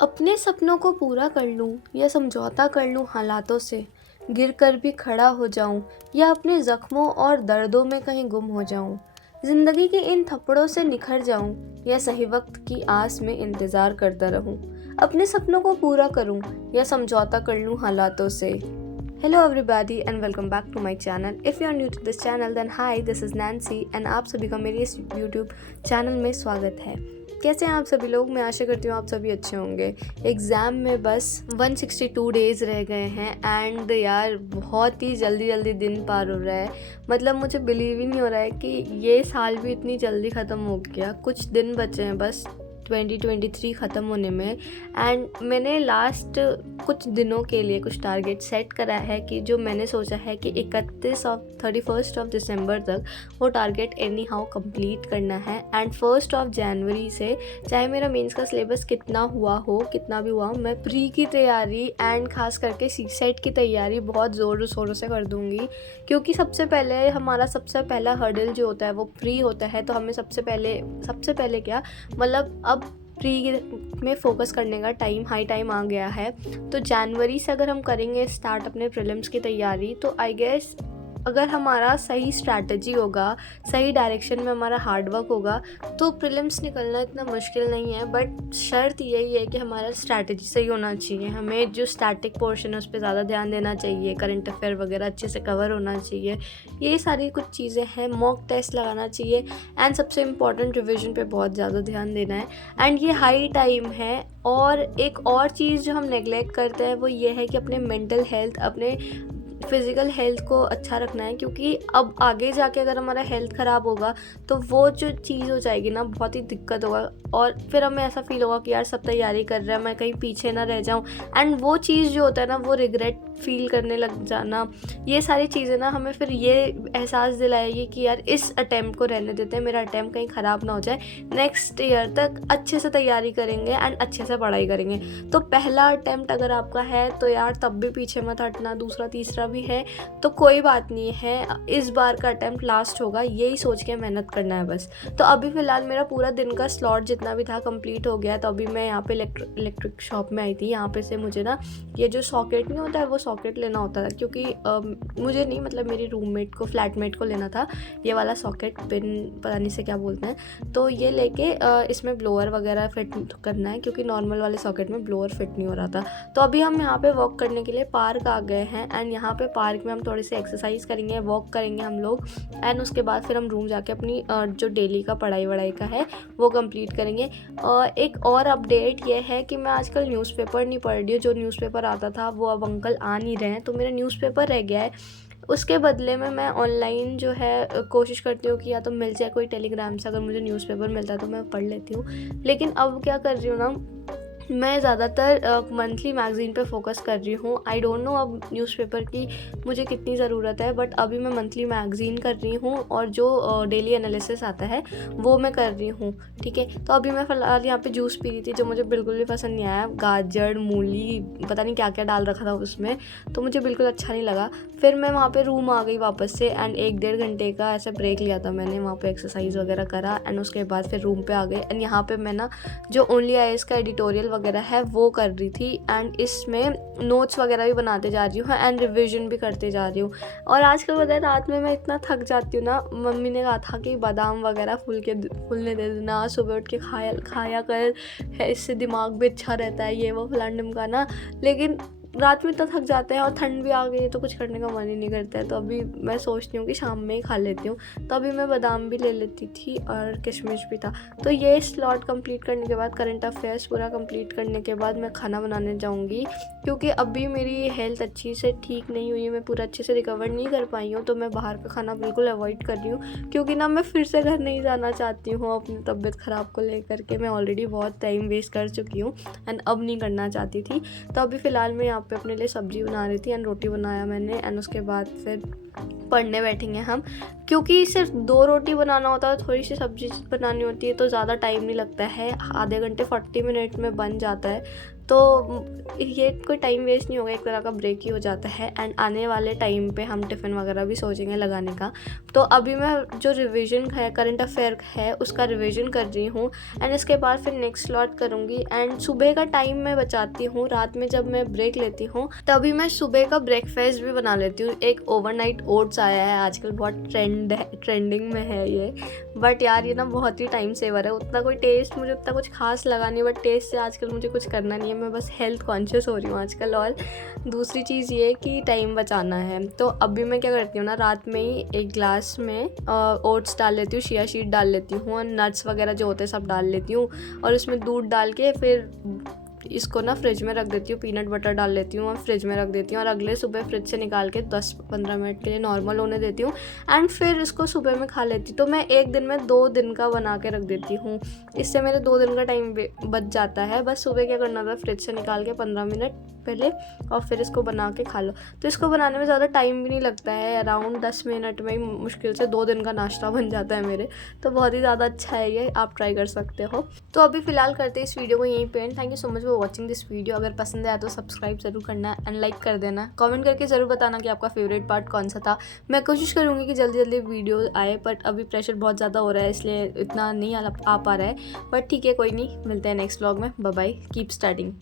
अपने सपनों को पूरा कर लूं या समझौता कर लूं हालातों से, गिर कर भी खड़ा हो जाऊं या अपने जख्मों और दर्दों में कहीं गुम हो जाऊं, जिंदगी के इन थप्पड़ों से निखर जाऊं या सही वक्त की आस में इंतजार करता रहूं, अपने सपनों को पूरा करूं या समझौता कर लूं हालातों से। Hello everybody and welcome back to my channel. If you are new to this channel then hi, this is Nancy and आप सभी का मेरे इस यूट्यूब चैनल में स्वागत है। कैसे हैं आप सभी लोग? मैं आशा करती हूँ आप सभी अच्छे होंगे। एग्ज़ाम में बस 162 डेज़ रह गए हैं एंड यार बहुत ही जल्दी जल्दी दिन पार हो रहा है। मतलब मुझे बिलीव ही नहीं हो रहा है कि ये साल भी इतनी जल्दी ख़त्म हो गया। कुछ दिन बचे हैं बस 2023 ख़त्म होने में। एंड मैंने लास्ट कुछ दिनों के लिए कुछ टारगेट सेट करा है कि जो मैंने सोचा है कि 31 दिसंबर तक वो टारगेट एनी हाउ कम्प्लीट करना है। एंड 1 जनवरी से चाहे मेरा मेंस का सिलेबस कितना भी हुआ, मैं प्री की तैयारी एंड ख़ास करके सी सेट की तैयारी बहुत ज़ोर शोरों से कर दूँगी। क्योंकि सबसे सबसे पहला हर्डल जो होता है वो प्री होता है। तो हमें सबसे पहले क्या मतलब अब प्री में फोकस करने का हाई टाइम आ गया है। तो जनवरी से अगर हम करेंगे स्टार्ट अपने प्रीलिम्स की तैयारी, तो आई गेस अगर हमारा सही स्ट्रैटेजी होगा, सही डायरेक्शन में हमारा हार्डवर्क होगा, तो प्रीलिम्स निकलना इतना मुश्किल नहीं है। बट शर्त यही है कि हमारा स्ट्रैटेजी सही होना चाहिए। हमें जो स्टैटिक पोर्शन है उस पर ज़्यादा ध्यान देना चाहिए, करंट अफेयर वगैरह अच्छे से कवर होना चाहिए। ये सारी कुछ चीज़ें हैं। मॉक टेस्ट लगाना चाहिए एंड सबसे इम्पॉर्टेंट रिविजन पे बहुत ज़्यादा ध्यान देना है। एंड ये हाई टाइम है। और एक और चीज़ जो हम नेगलेक्ट करते हैं वो ये है कि अपने मेंटल हेल्थ, अपने फिज़िकल हेल्थ को अच्छा रखना है। क्योंकि अब आगे जाके अगर हमारा हेल्थ ख़राब होगा तो वो जो चीज़ हो जाएगी ना, बहुत ही दिक्कत होगा। और फिर हमें ऐसा फील होगा कि यार सब तैयारी कर रहे हैं, मैं कहीं पीछे ना रह जाऊं। एंड वो चीज़ जो होता है ना, वो रिग्रेट फील करने लग जाना, ये सारी चीज़ें ना हमें फिर ये एहसास दिलाएगी कि यार इस अटैम्प्ट को रहने देते हैं, मेरा अटैम्प्ट कहीं ख़राब ना हो जाए। नेक्स्ट ईयर तक अच्छे से तैयारी करेंगे एंड अच्छे से पढ़ाई करेंगे। तो पहला अटैम्प्ट अगर आपका है तो यार तब भी पीछे मत हटना। दूसरा तीसरा भी है तो कोई बात नहीं है, इस बार का अटैम्प्ट लास्ट होगा, यही सोच के मेहनत करना है बस। तो अभी फ़िलहाल मेरा पूरा दिन का स्लॉट जितना भी था कंप्लीट हो गया। तो अभी मैं यहाँ पे इलेक्ट्रिक शॉप में आई थी। यहाँ पे से मुझे ना ये जो सॉकेट नहीं होता है वो सॉकेट लेना होता था। क्योंकि मुझे नहीं, मतलब मेरी रूममेट को, फ्लैटमेट को लेना था ये वाला सॉकेट, पिन पता नहीं से क्या बोलते हैं। तो ये लेके इसमें ब्लोअर वगैरह फिट करना है, क्योंकि नॉर्मल वाले सॉकेट में ब्लोअर फिट नहीं हो रहा था। तो अभी हम यहाँ पे वॉक करने के लिए पार्क आ गए हैं। एंड यहाँ पे पार्क में हम थोड़ी सी एक्सरसाइज करेंगे, वॉक करेंगे हम लोग। एंड उसके बाद फिर हम रूम जाके अपनी जो डेली का पढ़ाई वढ़ाई का है वो कंप्लीट करेंगे। एक और अपडेट ये है कि मैं आजकल न्यूज़पेपर नहीं पढ़ रही हूँ। जो न्यूज़पेपर आता था वो अब अंकल आ नहीं रहे हैं, तो मेरा न्यूज़पेपर रह गया है। उसके बदले में मैं ऑनलाइन जो है कोशिश करती हूँ कि या तो मिल जाए कोई टेलीग्राम से, अगर मुझे न्यूज़पेपर मिलता है तो मैं पढ़ लेती हूँ। लेकिन अब क्या कर रही हूँ ना, मैं ज़्यादातर मंथली मैगज़ीन पे फोकस कर रही हूँ। आई डोंट नो अब न्यूज़पेपर की मुझे कितनी ज़रूरत है, बट अभी मैं मंथली मैगज़ीन कर रही हूँ और जो डेली एनालिसिस आता है वो मैं कर रही हूँ। ठीक है, तो अभी मैं फ़िलहाल यहाँ पे जूस पी रही थी जो मुझे बिल्कुल भी पसंद नहीं आया। गाजर, मूली, पता नहीं क्या क्या डाल रखा था उसमें, तो मुझे बिल्कुल अच्छा नहीं लगा। फिर मैं वहाँ पे रूम आ गई वापस से एंड 1-1.5 घंटे का ऐसा ब्रेक लिया था मैंने। वहाँ पे एक्सरसाइज वगैरह करा एंड उसके बाद फिर रूम पे आ गए। एंड यहाँ पे मैं ना जो ओनली आईएएस का एडिटोरियल वगैरह है वो कर रही थी। एंड इसमें नोट्स वगैरह भी बनाते जा रही हूँ एंड रिविजन भी करते जा रही हूँ। और आजकल पता है रात में मैं इतना थक जाती हूँ ना, मम्मी ने कहा था कि बादाम वगैरह फूलने दे देना, सुबह उठ के खाया कर, है इससे दिमाग भी अच्छा रहता है, ये वो फलान ढिमकाना। लेकिन रात में इतना थक जाते हैं और ठंड भी आ गई है तो कुछ करने का मन ही नहीं करता है। तो अभी मैं सोचती हूँ कि शाम में ही खा लेती हूँ। तो अभी मैं बादाम भी ले लेती थी और किशमिश भी था। तो ये स्लॉट कंप्लीट करने के बाद, करंट अफेयर्स पूरा कंप्लीट करने के बाद मैं खाना बनाने जाऊँगी। क्योंकि अभी मेरी हेल्थ अच्छी से ठीक नहीं हुई है, मैं पूरा अच्छे से रिकवर नहीं कर पाई हूँ। तो मैं बाहर का खाना बिल्कुल अवॉइड कर रही हूँ, क्योंकि ना मैं फिर से घर नहीं जाना चाहती हूँ अपनी तबीयत ख़राब को लेकर के। मैं ऑलरेडी बहुत टाइम वेस्ट कर चुकी हूँ एंड अब नहीं करना चाहती थी। तो अभी फ़िलहाल मैं यहाँ पे अपने लिए सब्ज़ी बना रही थी एंड रोटी बनाया मैंने। एंड उसके बाद फिर पढ़ने बैठेंगे हम। क्योंकि सिर्फ 2 रोटी बनाना होता है, थोड़ी सी सब्ज़ी बनानी होती है, तो ज़्यादा टाइम नहीं लगता है, आधे घंटे 40 मिनट में बन जाता है। ये कोई टाइम वेस्ट नहीं होगा, एक तरह का ब्रेक ही हो जाता है। एंड आने वाले टाइम पे हम टिफ़िन वगैरह भी सोचेंगे लगाने का। तो अभी मैं जो रिवीजन है, करंट अफेयर है, उसका रिवीजन कर रही हूँ एंड इसके बाद फिर नेक्स्ट स्लॉट करूँगी। एंड सुबह का टाइम मैं बचाती हूँ, रात में जब मैं ब्रेक लेती हूँ तभी मैं सुबह का ब्रेकफास्ट भी बना लेती हूँ। एक ओवरनाइट ओट्स आया है आजकल, बहुत ट्रेंडिंग में है ये, बट यार ये ना बहुत ही टाइम सेवर है। उतना कोई टेस्ट मुझे उतना कुछ खास लगा नहीं, बट टेस्ट से आजकल मुझे कुछ करना नहीं है, मैं बस हेल्थ कॉन्शियस हो रही हूँ आजकल। और दूसरी चीज़ ये कि टाइम बचाना है, तो अभी मैं क्या करती हूँ ना, रात में ही एक ग्लास में ओट्स डाल लेती हूँ, चिया सीड डाल लेती हूँ और नट्स वगैरह जो होते हैं सब डाल लेती हूँ और उसमें दूध डाल के फिर इसको ना फ्रिज में रख देती हूँ, पीनट बटर डाल लेती हूँ और फ्रिज में रख देती हूँ और अगले सुबह फ्रिज से निकाल के 10-15 मिनट के लिए नॉर्मल होने देती हूँ एंड फिर इसको सुबह में खा लेती हूँ। तो मैं एक दिन में 2 दिन का बना के रख देती हूँ, इससे मेरे 2 दिन का टाइम बच जाता है। बस सुबह क्या करना था, फ्रिज से निकाल के 15 मिनट पहले और फिर इसको बना के खा लो। तो इसको बनाने में ज़्यादा टाइम भी नहीं लगता है, अराउंड 10 मिनट में ही मुश्किल से 2 दिन का नाश्ता बन जाता है मेरे। तो बहुत ही ज़्यादा अच्छा है ये, आप ट्राई कर सकते हो। तो अभी फ़िलहाल करते हैं इस वीडियो को यहीं पे and. Thank you so much for watching this video. अगर पसंद आया तो सब्सक्राइब ज़रूर करना एंड लाइक कर देना। कमेंट करके ज़रूर बताना कि आपका फेवरेट पार्ट कौन सा था। मैं कोशिश करूँगी कि जल्दी जल्दी वीडियो आए, बट अभी प्रेशर बहुत ज़्यादा हो रहा है इसलिए इतना नहीं आ पा रहा है, बट ठीक है, कोई नहीं, मिलते हैं नेक्स्ट व्लॉग में। Bye bye, keep studying.